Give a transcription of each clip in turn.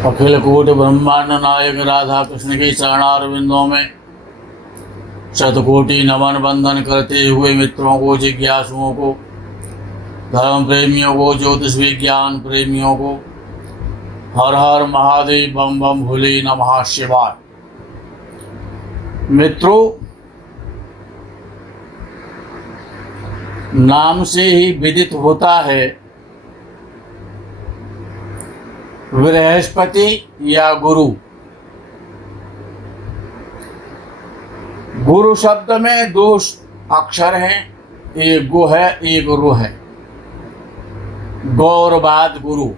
अखिल कोटि ब्रह्मांड नायक राधा कृष्ण के चरणारविंदों में शतकोटि नमन बंदन करते हुए मित्रों को, जिज्ञासुओं को, धर्म प्रेमियों को, ज्योतिष विज्ञान प्रेमियों को हर हर महादेव, बम बम भोले नमः शिवाय। मित्रों, नाम से ही विदित होता है बृहस्पति या गुरु। गुरु शब्द में दो अक्षर हैं, एक गो है, एक रु है। गौर बाद गुरु।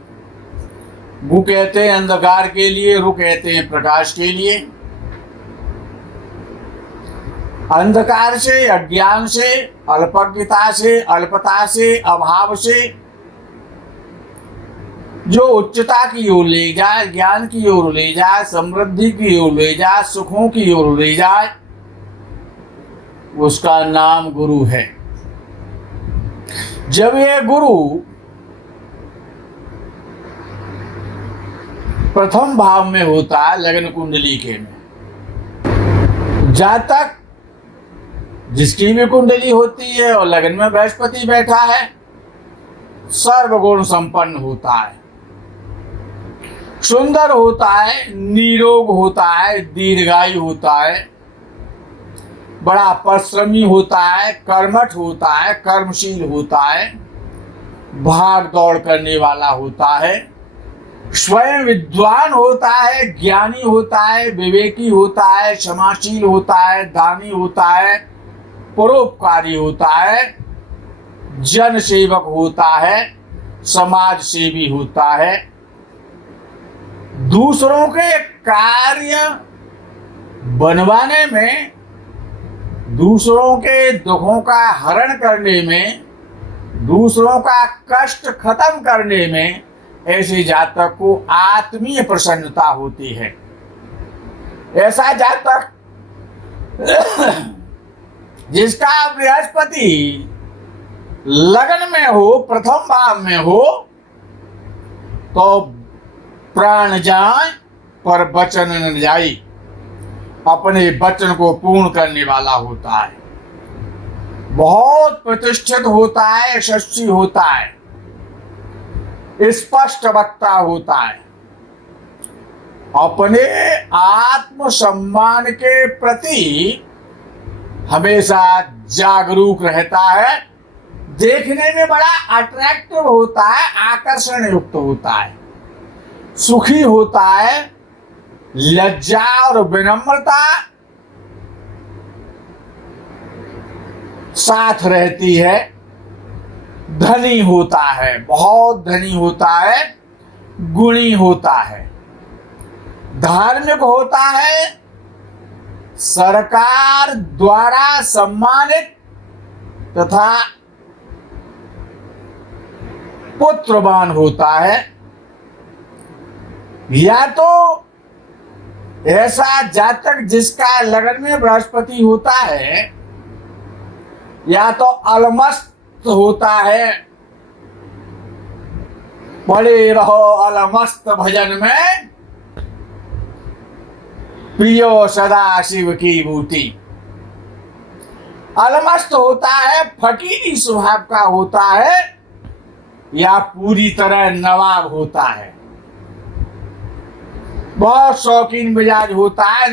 गु कहते हैं अंधकार के लिए, रु कहते हैं प्रकाश के लिए। अंधकार से, अज्ञान से, अल्पज्ञता से, अल्पता से, अभाव से जो उच्चता की ओर ले जाए, ज्ञान की ओर ले जाए, समृद्धि की ओर ले जाए, सुखों की ओर ले जाए, उसका नाम गुरु है। जब यह गुरु प्रथम भाव में होता है, लग्न कुंडली के में, जातक जिसकी भी कुंडली होती है और लग्न में बृहस्पति बैठा है, सर्वगुण संपन्न होता है, सुंदर होता है, निरोग होता है, दीर्घायु होता है, बड़ा परिश्रमी होता है, कर्मठ होता है, कर्मशील होता है, भाग दौड़ करने वाला होता है, स्वयं विद्वान होता है, ज्ञानी होता है, विवेकी होता है, क्षमाशील होता है, दानी होता है, परोपकारी होता है, जन सेवक होता है, समाज सेवी होता है, दूसरों के कार्य बनवाने में, दूसरों के दुखों का हरण करने में, दूसरों का कष्ट खत्म करने में ऐसे जातक को आत्मीय प्रसन्नता होती है। ऐसा जातक जिसका बृहस्पति लगन में हो, प्रथम भाव में हो, तो प्राण जाए पर वचन न जाए, अपने वचन को पूर्ण करने वाला होता है, बहुत प्रतिष्ठित होता है, यशस्वी होता है, स्पष्ट वक्ता होता है, अपने आत्म सम्मान के प्रति हमेशा जागरूक रहता है, देखने में बड़ा अट्रैक्टिव होता है, आकर्षण युक्त होता है, सुखी होता है, लज्जा और विनम्रता साथ रहती है, धनी होता है, बहुत धनी होता है, गुणी होता है, धार्मिक होता है, सरकार द्वारा सम्मानित तथा पुत्रवान होता है। या तो ऐसा जातक जिसका लगन में बृहस्पति होता है, या तो अलमस्त होता है, पड़े रहो अलमस्त भजन में, पियो सदा शिव की बूटी। अलमस्त होता है, फकीरी स्वभाव का होता है, या पूरी तरह नवाब होता है, बहुत शौकीन मिजाज होता है,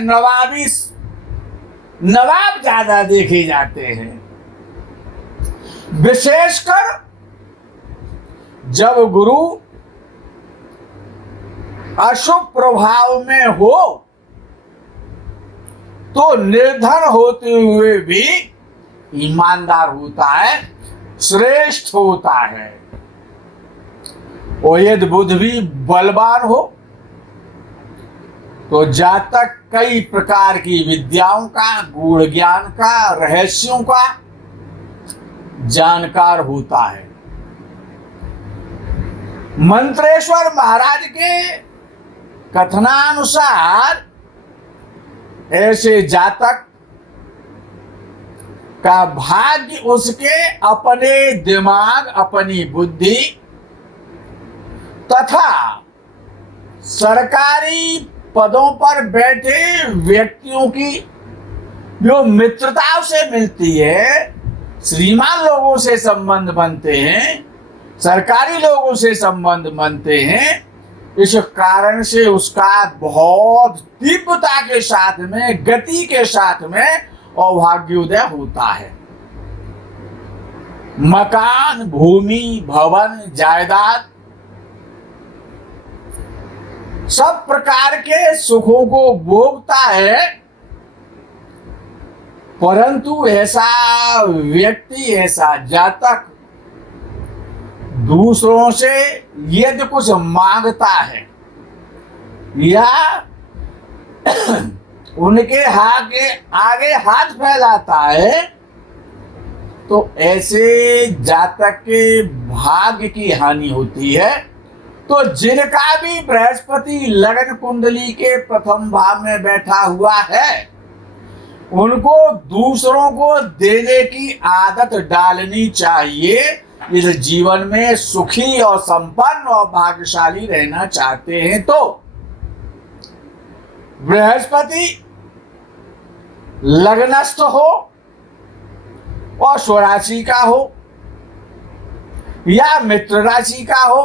नवाब ज्यादा देखे जाते हैं। विशेषकर जब गुरु अशुभ प्रभाव में हो तो निर्धन होते हुए भी ईमानदार होता है, श्रेष्ठ होता है। और यदि बुध भी बलवान हो तो जातक कई प्रकार की विद्याओं का, गूढ़ ज्ञान का, रहस्यों का जानकार होता है। मंत्रेश्वर महाराज के कथनानुसार ऐसे जातक का भाग्य उसके अपने दिमाग, अपनी बुद्धि तथा सरकारी पदों पर बैठे व्यक्तियों की जो मित्रता से मिलती है, श्रीमान लोगों से संबंध बनते हैं, सरकारी लोगों से संबंध बनते हैं, इस कारण से उसका बहुत तीव्रता के साथ में, गति के साथ में अभाग्योदय होता है। मकान, भूमि, भवन, जायदाद, सब प्रकार के सुखों को भोगता है, परंतु ऐसा व्यक्ति, ऐसा जातक दूसरों से यदि कुछ मांगता है या उनके आगे हाथ फैलाता है, तो ऐसे जातक के भाग्य की हानि होती है। तो जिनका भी बृहस्पति लगन कुंडली के प्रथम भाव में बैठा हुआ है, उनको दूसरों को देने की आदत डालनी चाहिए। इस जीवन में सुखी और संपन्न और भाग्यशाली रहना चाहते हैं तो बृहस्पति लग्नस्थ हो और स्वराशि का हो या मित्र राशि का हो,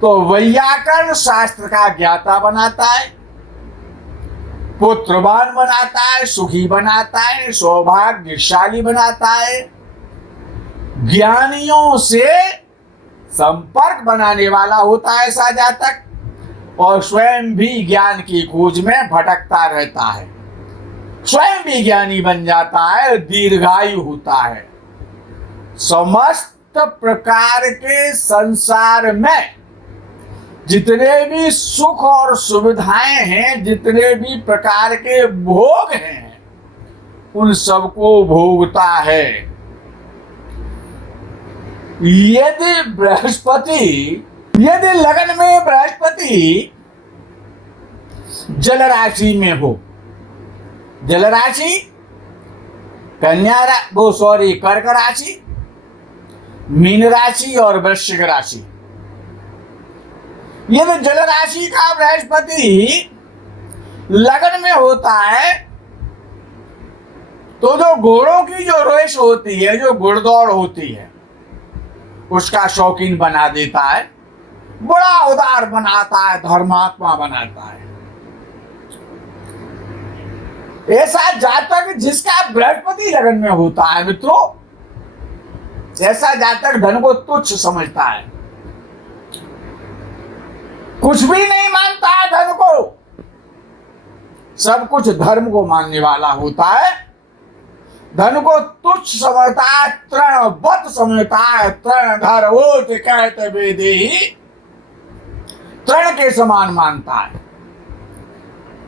तो वैयाकरण शास्त्र का ज्ञाता बनाता है, पुत्रवान बनाता है, सुखी बनाता है, सौभाग्यशाली बनाता है, ज्ञानियों से संपर्क बनाने वाला होता है ऐसा जातक, और स्वयं भी ज्ञान की खोज में भटकता रहता है, स्वयं भी ज्ञानी बन जाता है, दीर्घायु होता है। समस्त प्रकार के संसार में जितने भी सुख और सुविधाएं हैं, जितने भी प्रकार के भोग हैं, उन सबको भोगता है। यदि लगन में बृहस्पति जल राशि में हो, जल राशि कर्क राशि, मीन राशि और वृश्चिक राशि, यदि जल राशि का बृहस्पति लगन में होता है, तो जो घोड़ों की जो रेस होती है, जो घुड़दौड़ होती है, उसका शौकीन बना देता है, बड़ा उदार बनाता है, धर्मात्मा बनाता है। ऐसा जातक जिसका बृहस्पति लगन में होता है मित्रों, ऐसा जातक धन को तुच्छ समझता है, कुछ भी नहीं मानता है धन को, सब कुछ धर्म को मानने वाला होता है, धन को तुच्छ समझता है, तृणवत समझता है, तृणधर ओट कहते वेदेहि, तृण के समान मानता है।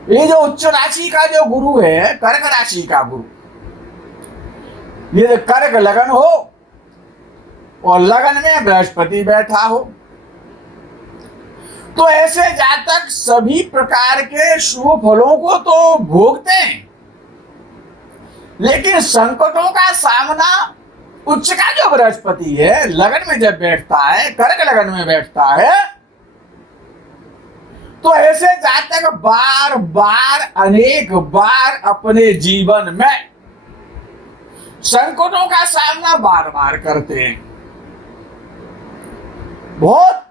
ये जो उच्च राशि का जो गुरु है, कर्क राशि का गुरु, ये कर्क लगन हो और लगन में बृहस्पति बैठा हो, तो ऐसे जातक सभी प्रकार के शुभ फलों को तो भोगते हैं, लेकिन संकटों का सामना उच्च का जो बृहस्पति है लगन में जब बैठता है, कर्क लगन में बैठता है, तो ऐसे जातक बार बार, अनेक बार अपने जीवन में संकटों का सामना बार बार करते हैं। बहुत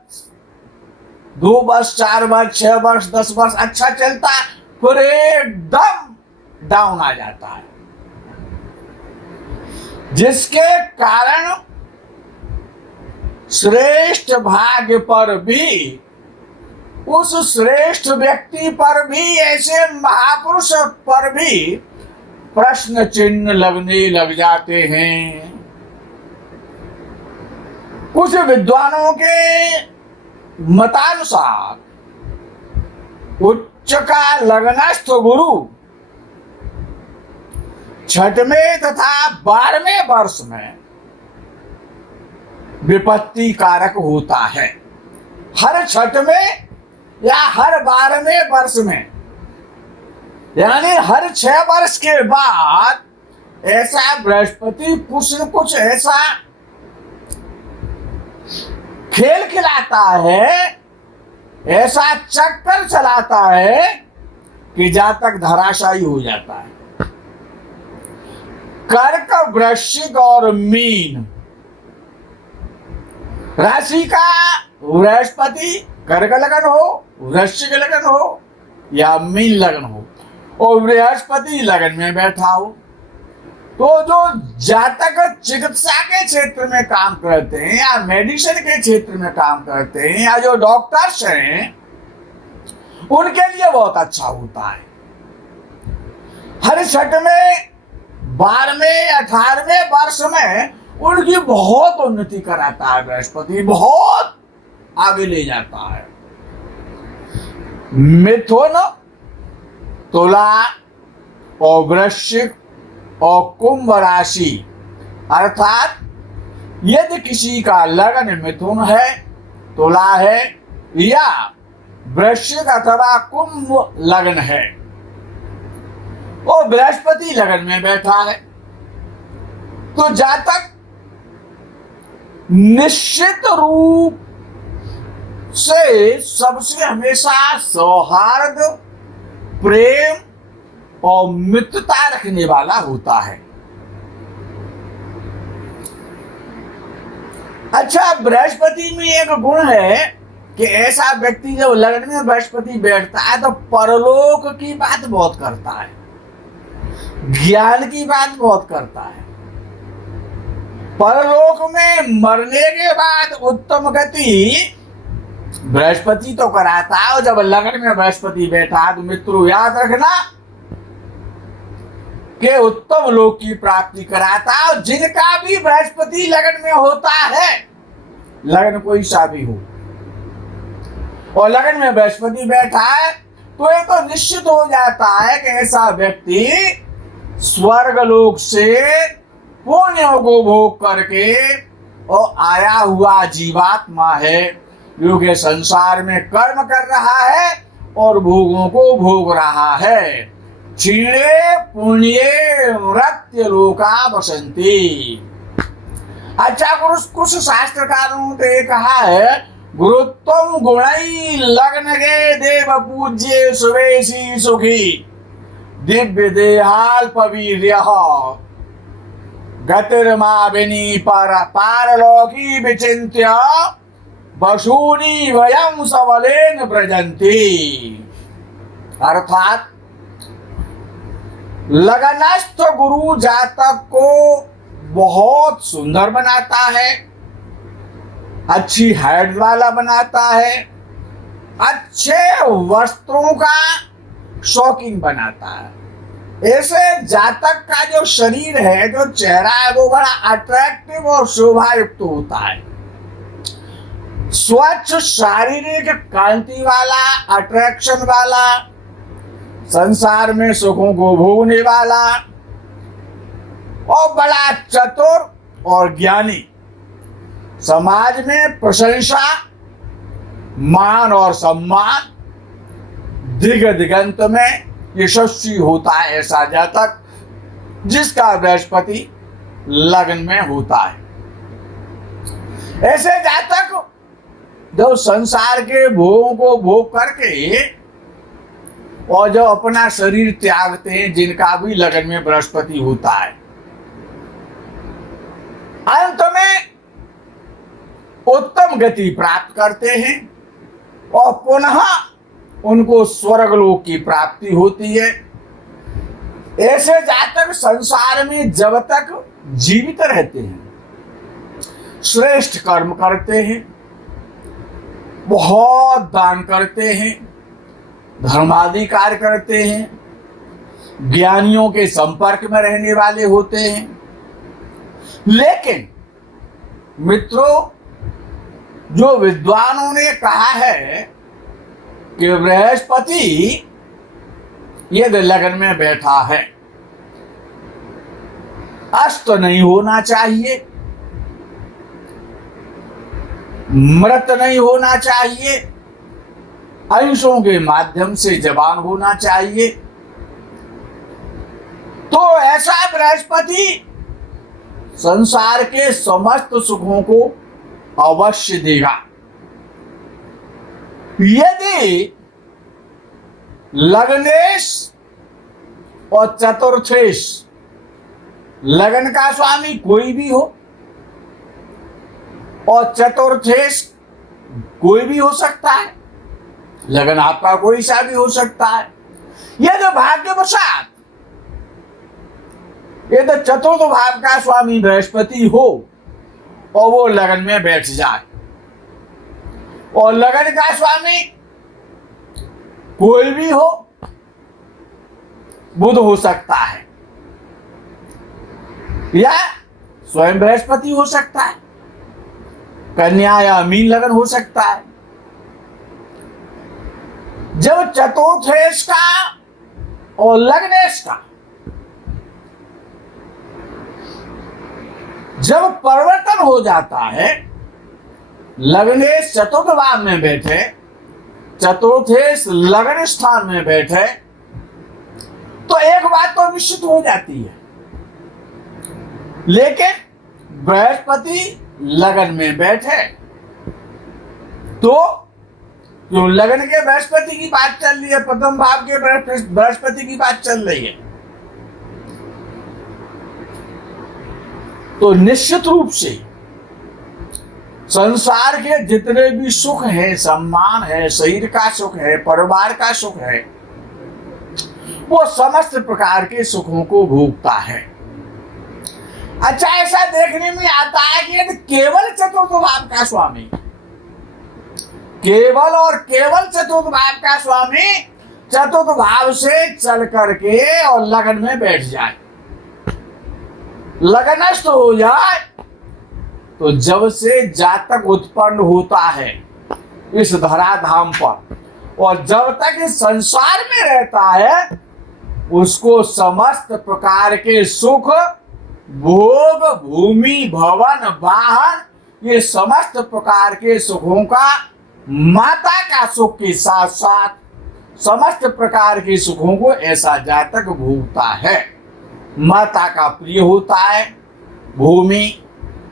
2 वर्ष, 4 वर्ष, 6 वर्ष, 10 वर्ष अच्छा चलता है, फिर एकदम डाउन आ जाता है, जिसके कारण श्रेष्ठ भाग्य पर भी, उस श्रेष्ठ व्यक्ति पर भी, ऐसे महापुरुष पर भी प्रश्न चिन्ह लगने लग जाते हैं। कुछ विद्वानों के मतानुसार उच्च का लग्नस्थ गुरु 6वें तथा 12वें वर्ष में विपत्ति कारक होता है। हर 6वें या हर 12वें वर्ष में, यानी हर 6 वर्ष के बाद ऐसा बृहस्पति कुछ न कुछ ऐसा खेल खिलाता है ऐसा चक्कर चलाता है कि जातक धराशायी हो जाता है। कर्क, वृश्चिक और मीन राशि का बृहस्पति कर्क लगन हो, वृश्चिक लगन हो या मीन लगन हो और बृहस्पति लगन में बैठा हो, तो जो जातक चिकित्सा के क्षेत्र में काम करते हैं या मेडिसिन के क्षेत्र में काम करते हैं या जो डॉक्टर्स हैं, उनके लिए बहुत अच्छा होता है। हर 6वें 12वें 18वें वर्ष में उनकी बहुत उन्नति कराता है बृहस्पति, बहुत आगे ले जाता है। मिथुन, तुला और वृश्चिक और कुंभ राशि, अर्थात यदि किसी का लग्न मिथुन है, तुला है या वृश्चिक अथवा कुंभ लग्न है और बृहस्पति लगन में बैठा है, तो जातक निश्चित रूप से सबसे हमेशा सौहार्द, प्रेम और मित्रता रखने वाला होता है। अच्छा, बृहस्पति में एक गुण है कि ऐसा व्यक्ति जब लग्न में बृहस्पति बैठता है तो परलोक की बात बहुत करता है, ज्ञान की बात बहुत करता है। परलोक में मरने के बाद उत्तम गति बृहस्पति तो कराता है, और जब लगन में बृहस्पति बैठा तो मित्रों याद रखना कि उत्तम लोक की प्राप्ति कराता है। और जिनका भी बृहस्पति लगन में होता है, लगन कोई सा भी हो और लगन में बृहस्पति बैठा है, तो ये तो निश्चित हो जाता है कि ऐसा व्यक्ति स्वर्ग लोक से पुण्यों को भोग करके और आया हुआ जीवात्मा है, जो कि संसार में कर्म कर रहा है और भोगों को भोग रहा है। क्षीणे पुण्ये मृत्य लोका बसंती। अच्छा, कुछ शास्त्रकारों ने कहा है, गुरुत्तम गुणई लग्न के देव पूज्य सुवेशी सुखी दिव्य देहाल्प वीर्यः गतिर्मा विनी पारलौकी विचिन्त्य बसूनी वयं सबलेन व्रजन्ति। अर्थात लगनस्थ गुरु जातक को बहुत सुंदर बनाता है, अच्छी हाइट वाला बनाता है, अच्छे वस्त्रों का शौकीन बनाता है। ऐसे जातक का जो शरीर है, जो चेहरा है, वो बड़ा अट्रैक्टिव और शोभायुक्त होता है। स्वच्छ शारीरिक कांति वाला, अट्रैक्शन वाला, संसार में सुखों को भोगने वाला और बड़ा चतुर और ज्ञानी, समाज में प्रशंसा, मान और सम्मान, दिग दिगंत में यशस्वी होता है ऐसा जातक जिसका बृहस्पति लग्न में होता है। ऐसे जातक जो संसार के भोगों को भोग करके और जो अपना शरीर त्यागते हैं, जिनका भी लग्न में बृहस्पति होता है, अंत में उत्तम गति प्राप्त करते हैं और पुनः उनको स्वर्गलोक की प्राप्ति होती है। ऐसे जातक संसार में जब तक जीवित रहते हैं, श्रेष्ठ कर्म करते हैं, बहुत दान करते हैं, धर्मादि कार्य करते हैं, ज्ञानियों के संपर्क में रहने वाले होते हैं। लेकिन मित्रों, जो विद्वानों ने कहा है कि बृहस्पति यदि लगन में बैठा है, अस्त नहीं होना चाहिए, मृत नहीं होना चाहिए, अंशों के माध्यम से जवान होना चाहिए, तो ऐसा बृहस्पति संसार के समस्त सुखों को अवश्य देगा। यदि लग्नेश और चतुर्थेश, लगन का स्वामी कोई भी हो और चतुर्थेश कोई भी हो सकता है, लगन आपका कोई सा भी हो सकता है। यदि भाग्यवशात यदि चतुर्थ भाव का स्वामी बृहस्पति हो और वो लगन में बैठ जाए, और लगन का स्वामी कोई भी हो, बुध हो सकता है या स्वयं बृहस्पति हो सकता है, कन्या या मीन लगन हो सकता है। जब चतुर्थेश का और लग्नेश का जब परिवर्तन हो जाता है, लग्नेश चतुर्थ भाव में बैठे, चतुर्थेश लगन स्थान में बैठे, तो एक बात तो निश्चित हो जाती है, लेकिन बृहस्पति लगन में बैठे तो जो लगन के बृहस्पति की बात चल रही है, प्रथम भाव के बृहस्पति की बात चल रही है, तो निश्चित रूप से संसार के जितने भी सुख है, सम्मान है, शरीर का सुख है, परिवार का सुख है, वो समस्त प्रकार के सुखों को भोगता है। अच्छा, ऐसा देखने में आता है कि यदि केवल चतुर्थ भाव का स्वामी, केवल और केवल चतुर्थ भाव का स्वामी चतुर्थ भाव से चल करके और लगन में बैठ जाए, लगनस्थ हो जाए, तो जब से जातक उत्पन्न होता है इस धराधाम पर और जब तक इस संसार में रहता है, उसको समस्त प्रकार के सुख, भोग, भूमि, भवन, वाहन, ये समस्त प्रकार के सुखों का, माता का सुख के साथ साथ समस्त प्रकार के सुखों को ऐसा जातक भोगता है। माता का प्रिय होता है, भूमि,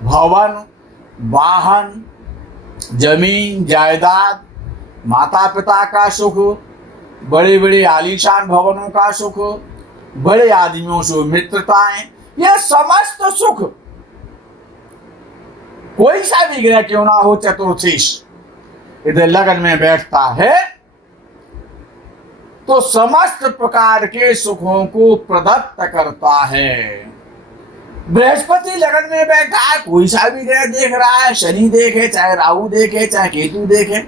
भवन, वाहन, जमीन जायदाद, माता पिता का सुख, बड़े बड़े आलीशान भवनों का सुख, बड़े आदमियों से मित्रताएं, यह समस्त सुख कोई सा भी ग्रह क्यों ना हो, चतुर्थेश यदि लगन में बैठता है तो समस्त प्रकार के सुखों को प्रदत्त करता है। बृहस्पति लगन में बैठा है, कोई सा भी ग्रह देख रहा है, शनि देखे, चाहे राहु देखे, चाहे केतु देखे,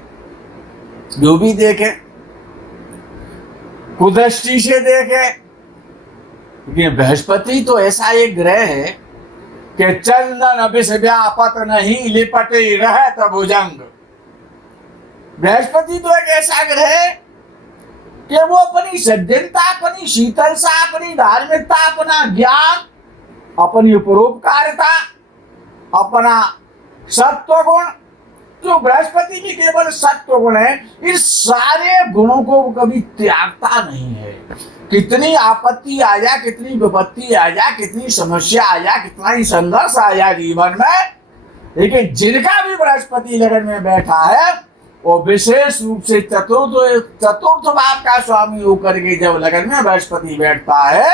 जो भी देखे, कुदृष्टि से देखे, लेकिन बृहस्पति तो ऐसा एक ग्रह है कि चंदन विष व्यापत नहीं लिपटे रहत भुजंग। बृहस्पति तो एक ऐसा ग्रह है कि वो अपनी सज्जनता, अपनी शीतलता, अपनी धार्मिकता, अपना ज्ञान, अपनी परोपकारिता, अपना सत्व गुण, जो बृहस्पति भी केवल सत्व गुण है, इस सारे गुणों को कभी त्यागता नहीं है। कितनी आपत्ति आ जाए, कितनी विपत्ति आ जाए, कितनी समस्या आ जाए, कितना ही संघर्ष आ जाए जीवन में, लेकिन जिनका भी बृहस्पति लगन में बैठा है वो विशेष रूप से चतुर्थ भाव का स्वामी होकर के जब लगन में बृहस्पति बैठता है,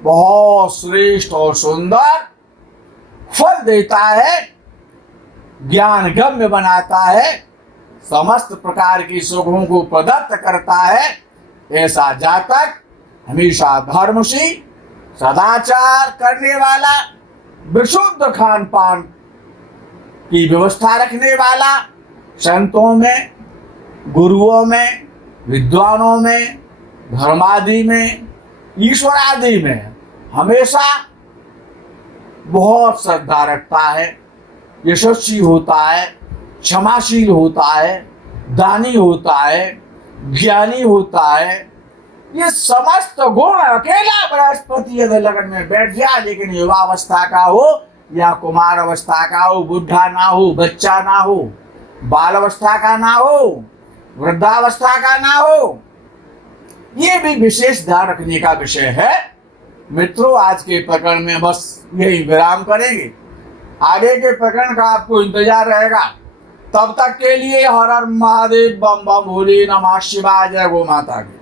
बहुत श्रेष्ठ और सुंदर फल देता है, ज्ञान गम्य बनाता है, समस्त प्रकार की सुखों को प्रदत्त करता है। ऐसा जातक हमेशा धर्मशील, सदाचार करने वाला, विशुद्ध खान पान की व्यवस्था रखने वाला, संतों में, गुरुओं में, विद्वानों में, धर्मादि में, ईश्वर आदि में हमेशा बहुत श्रद्धा रखता है, यशस्वी होता है, क्षमाशील होता है, दानी होता है, ज्ञानी होता है। ये समस्त गुण अकेला बृहस्पति यदि लगन में बैठ जाए, लेकिन युवावस्था का हो या कुमार अवस्था का हो, बुढ़ा ना हो, बच्चा ना हो, बाल अवस्था का ना हो, वृद्धावस्था का ना हो, ये भी विशेष ध्यान रखने का विषय है। मित्रों, आज के प्रकरण में बस यही विराम करेंगे। आगे के प्रकरण का आपको इंतजार रहेगा। तब तक के लिए हर हर महादेव, बम बम भोले, नमः शिवाय, जय गो माता की।